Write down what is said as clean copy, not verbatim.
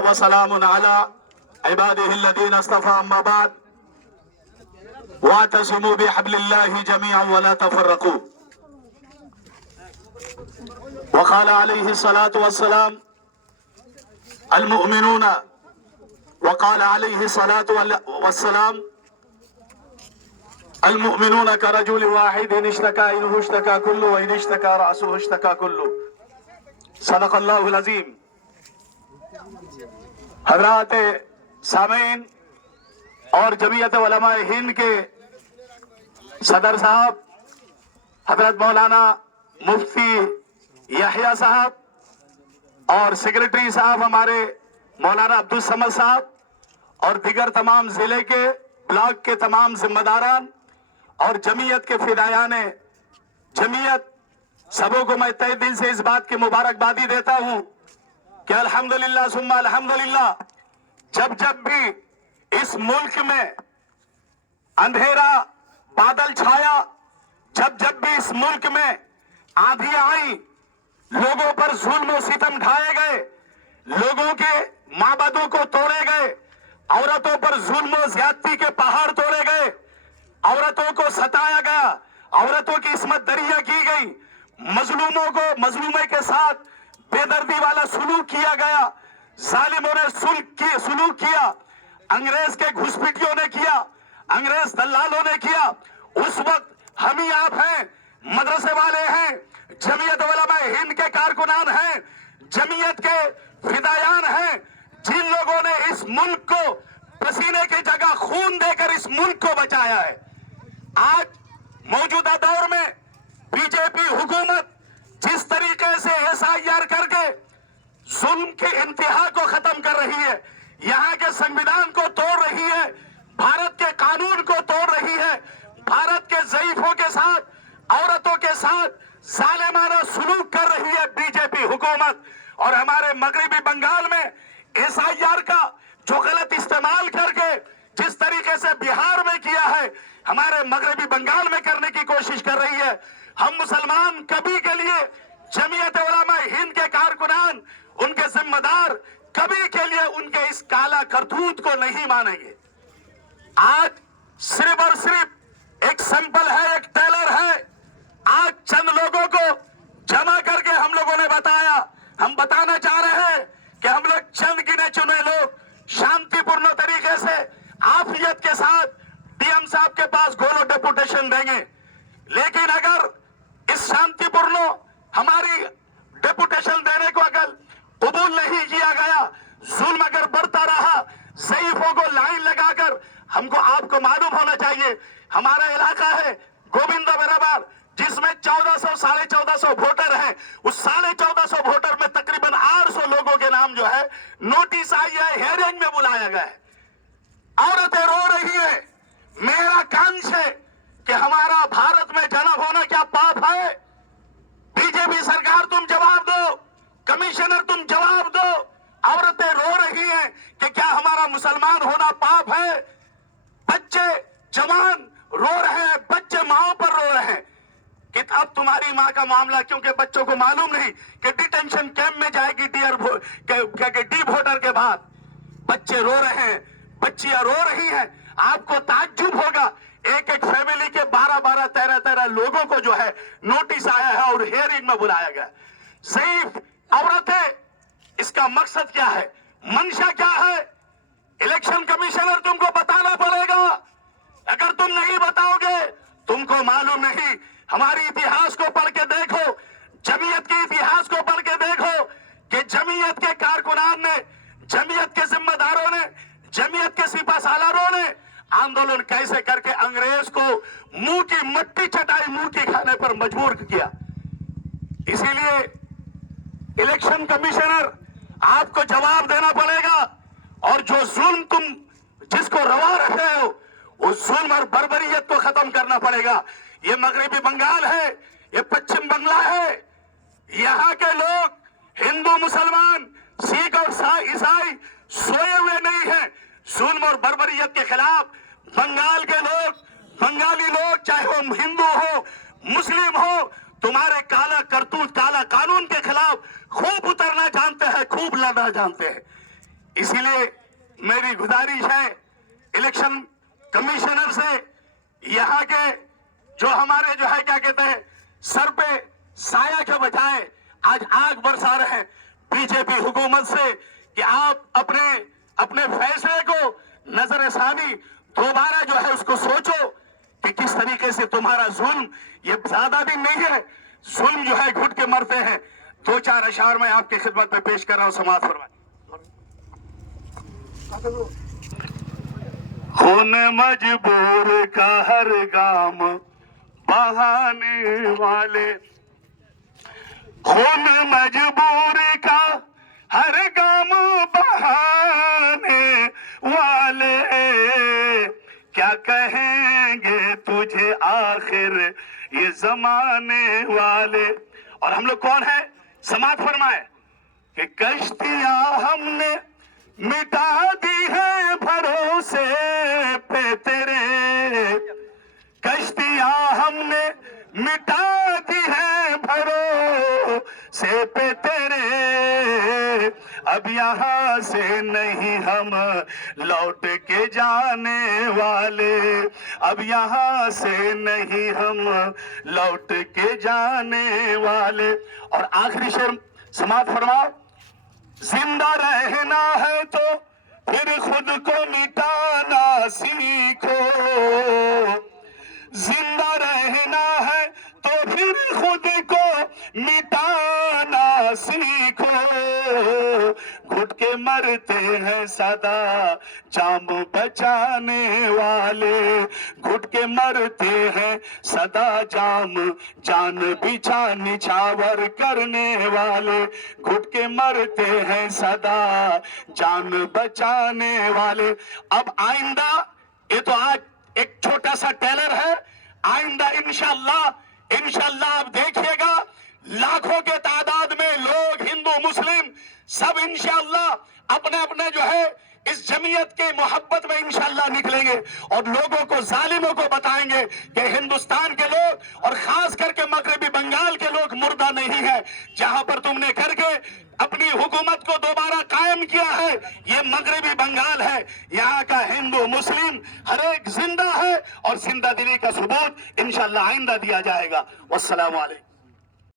وسلام على عباده الذين اصطفى أما بعد واعتصموا بحبل الله جميعا ولا تفرقوا. وقال عليه الصلاة والسلام المؤمنون وقال عليه الصلاة والسلام المؤمنون كرجل واحد إن اشتكى إنه اشتكى كله وإن اشتكى رأسه اشتكى كله. صدق اللہ العظیم. حضرات سامعین اور جمعیت علماء ہند کے صدر صاحب حضرت مولانا مفتی یحییٰ صاحب اور سیکرٹری صاحب ہمارے مولانا عبدالصمد صاحب اور دیگر تمام ضلع کے بلاک کے تمام ذمہ داران اور جمعیت کے فدایان جمعیت سبوں کو میں تہ دل سے اس بات کی مبارکبادی دیتا ہوں کہ الحمدللہ ثم الحمدللہ جب بھی اس ملک میں اندھیرا بادل چھایا، جب بھی اس ملک میں آندھیاں آئیں، لوگوں پر ظلم و ستم ڈھائے گئے، لوگوں کے معبدوں کو توڑے گئے، عورتوں پر ظلم و زیادتی کے پہاڑ توڑے گئے، عورتوں کو ستایا گیا، عورتوں کی عصمت دریاں کی گئی، مظلوموں کو مظلومے کے ساتھ بے دردی والا سلوک کیا گیا، ظالموں نے سلوک کیا، انگریز کے گھسپٹیوں نے کیا، انگریز دلالوں نے کیا. اس وقت ہم ہی آپ ہیں، مدرسے والے ہیں، جمعیت علماء ہند کے کارکنان ہیں، جمعیت کے فدایان ہیں، جن لوگوں نے اس ملک کو پسینے کی جگہ خون دے کر اس ملک کو بچایا ہے. آج موجودہ دور میں بی جے پی حکومت جس طریقے سے SIR کر کے ظلم کی انتہا کو ختم کر رہی ہے، یہاں کے سنویدھان کو توڑ رہی ہے، بھارت کے قانون کو توڑ رہی ہے، بھارت کے ضعیفوں کے ساتھ، عورتوں کے ساتھ ظالمانہ سلوک کر رہی ہے بی جے پی حکومت. اور ہمارے مغربی بنگال میں SIR کا جو غلط استعمال کر کے جس طریقے سے بہار میں کیا ہے، ہمارے مغربی بنگال میں کرنے کی کوشش کر رہی ہے. ہم مسلمان کبھی کے لیے جمعیت علماء ہند کے کارکنان، ان کے ذمہ دار کبھی کے لیے ان کے اس کالا کرتوت کو نہیں مانیں گے. آج صرف اور صرف ایک سیمپل ہے، ایک ٹیلر ہے. آج چند لوگوں کو جمع کر کے ہم لوگوں نے بتایا، ہم بتانا چاہ رہے ہیں کہ ہم لوگ چند گنے چنے لوگ شانتی پورن طریقے سے عافیت کے ساتھ ڈی ایم صاحب کے پاس گولو ڈیپوٹیشن دیں گے. لیکن اگر اس شانتی پورن ہماری ڈیپوٹیشن دینے کو اگر قبول نہیں کیا گیا، ظلم اگر بڑھتا رہا، ضعیفوں کو لائن لگا کر، ہم کو آپ کو معلوم ہونا چاہیے ہمارا علاقہ ہے گوبندہ برابر جس میں 1400 1450 ووٹر ہیں. اس 1450 ووٹر میں تقریباً 800 لوگوں کے نام جو ہے نوٹس آئی ہے، ہیئرنگ میں بلایا گیا ہے. عورتیں رو رہی ہیں میرا کانش ہے کہ ہمارا بھارت میں جنم ہونا کیا پاپ ہے؟ بی جے پی سرکار تم جواب دو، کمشنر تم جواب دو. عورتیں رو رہی ہیں کہ کیا ہمارا مسلمان ہونا پاپ ہے؟ بچے جوان رو رہے ہیں، بچے ماں پر رو رہے ہیں کہ اب تمہاری ماں کا معاملہ، کیونکہ بچوں کو معلوم نہیں کہ ڈیٹینشن کیمپ میں جائے گی ڈی ووٹر کے بعد. بچے رو رہے ہیں، بچیاں رو رہی ہیں. آپ کو تعجب ہوگا ایک فیملی کے 12 13 لوگوں کو جو ہے نوٹس آیا ہے اور ہیئرنگ میں بلایا گیا. صرف عورتیں، اس کا مقصد کیا ہے، منشا کیا ہے؟ الیکشن کمشنر تم کو بتانا پڑے گا. اگر تم نہیں بتاؤ گے تم کو معلوم نہیں. ہماری اتہاس کو پڑھ کے دیکھو، جمعیت کے اتہاس کو پڑھ کے دیکھو کہ جمعیت کے کارکنان نے، جمعیت کے ذمہ داروں نے، جمعیت کے سپاہ سالاروں نے آندولن کیسے کر کے انگریز کو منہ کی مٹی چٹائی، منہ کی کھانے پر مجبور کیا. اسی لیے الیکشن کمشنر آپ کو جواب دینا پڑے گا، اور جو ظلم تم جس کو روا رہے ہو اس ظلم اور بربریت کو ختم کرنا پڑے گا. یہ مغربی بنگال ہے، یہ پچھم بنگلہ ہے. یہاں کے لوگ ہندو مسلمان سکھ اور عیسائی سوئے ہوئے نہیں ہیں. ظلم اور بربریت کے خلاف بنگال کے لوگ، بنگالی لوگ، چاہے وہ ہندو ہو مسلم ہو، تمہارے کالا کرتوت، کالا قانون کے خلاف خوب اترنا جانتے ہیں، خوب لڑنا جانتے ہیں. اسی لیے میری گزارش ہے الیکشن کمشنر سے، یہاں کے جو ہمارے جو ہے کیا کہتے ہیں سر پہ سایہ کے بجائے آج آگ برسا رہے ہیں بی جے پی حکومت سے کہ آپ اپنے فیصلے کو نظر ثانی دوبارہ جو ہے اس کو سوچو کہ کس طریقے سے تمہارا ظلم یہ زیادہ بھی نہیں ہے، ظلم جو ہے گھٹ کے مرتے ہیں۔ دو چار اشعار میں آپ کی خدمت میں پیش کر رہا ہوں، سماعت فرمائیں۔ خون مجبور کا ہر گام بہانے والے، خون مجبور کا ہر گام بہانے والے، کیا کہیں گے تجھے آخر یہ زمانے والے۔ اور ہم لوگ کون ہیں؟ سماعت فرمائے کہ کشتیاں ہم نے مٹا دی ہے بھروسے پہ تیرے، کشتیاں ہم نے مٹا دی ہے بھروسے پہ تیرے، اب یہاں سے نہیں ہم لوٹ کے جانے والے، اب یہاں سے نہیں ہم لوٹ کے جانے والے۔ اور آخری شعر سماعت فرماؤ، زندہ رہنا ہے تو پھر خود کو مٹانا سیکھو، زندہ رہنا ہے تو پھر خود کو مٹانا سیکھو، گھٹ کے مرتے ہیں سدا جام بچانے والے، گھٹ کے مرتے ہیں سدا جام جان بچا نچھاور کرنے والے، گھٹ کے مرتے ہیں سدا جان بچانے والے۔ اب آئندہ، یہ تو آج ایک چھوٹا سا ٹیلر ہے، آئندہ انشاءاللہ آپ دیکھیے گا لاکھوں کے تعداد میں لوگ ہندو مسلم سب انشاءاللہ اپنے جو ہے اس جمعیت کے محبت میں انشاءاللہ نکلیں گے اور لوگوں کو ظالموں کو بتائیں گے کہ ہندوستان کے لوگ اور خاص کر کے مغربی بنگال کے لوگ مردہ نہیں ہے، جہاں پر تم نے کر کے اپنی حکومت کو دوبارہ قائم کیا ہے یہ مغربی بنگال ہے، یہاں کا ہندو مسلم ہر ایک زندہ ہے اور زندہ دلی کا ثبوت انشاءاللہ آئندہ دیا جائے گا۔ والسلام علیکم۔